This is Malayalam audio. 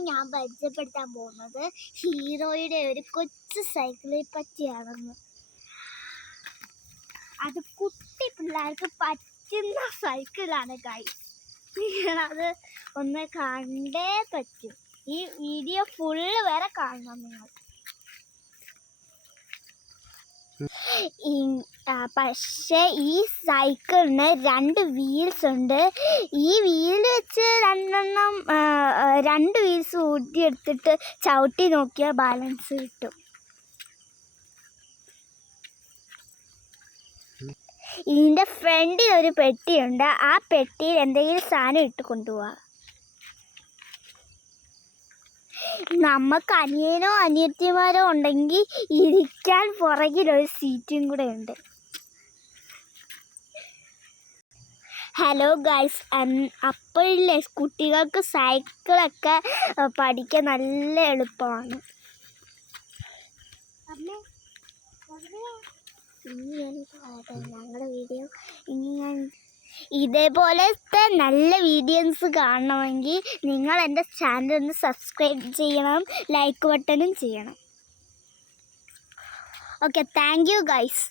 ഞാൻ പരിചയപ്പെടുത്താൻ പോകുന്നത് ഹീറോയുടെ ഒരു കൊച്ചു സൈക്കിളെ പറ്റിയാണെന്ന്. അത് കുട്ടി പിള്ളേർക്ക് പറ്റുന്ന സൈക്കിളാണ് ഗൈസ്. നിങ്ങളത് ഒന്ന് കണ്ടേ പറ്റും. ഈ വീഡിയോ ഫുള്ള് വരെ കാണണം നിങ്ങൾ. പക്ഷേ ഈ സൈക്കിളിന് 2 വീൽസ് ഉണ്ട്. ഈ വീൽ വെച്ച് 2 വീൽസ് ഊട്ടിയെടുത്തിട്ട് ചവിട്ടി നോക്കിയാൽ ബാലൻസ് കിട്ടും. ഇതിൻ്റെ ഫ്രണ്ടിൽ ഒരു പെട്ടിയുണ്ട്. ആ പെട്ടിയിൽ എന്തെങ്കിലും സാധനം ഇട്ട് കൊണ്ടുപോവാം. നമുക്ക് അനിയനോ അനിയത്തിമാരോ ഉണ്ടെങ്കിൽ ഇരിക്കാൻ പുറകിലൊരു സീറ്റും കൂടെ ഉണ്ട്. ഹലോ ഗൈസ്, അപ്പോഴില്ലേ കുട്ടികൾക്ക് സൈക്കിളൊക്കെ പഠിക്കാൻ നല്ല എളുപ്പമാണ്. ഞങ്ങളുടെ വീഡിയോ ഇതേപോലത്തെ നല്ല വീഡിയോസ് കാണണമെങ്കിൽ നിങ്ങൾ എൻ്റെ ചാനൽ ഒന്ന് സബ്സ്ക്രൈബ് ചെയ്യണം, ലൈക്ക് ബട്ടണും ചെയ്യണം. Okay, thank you guys.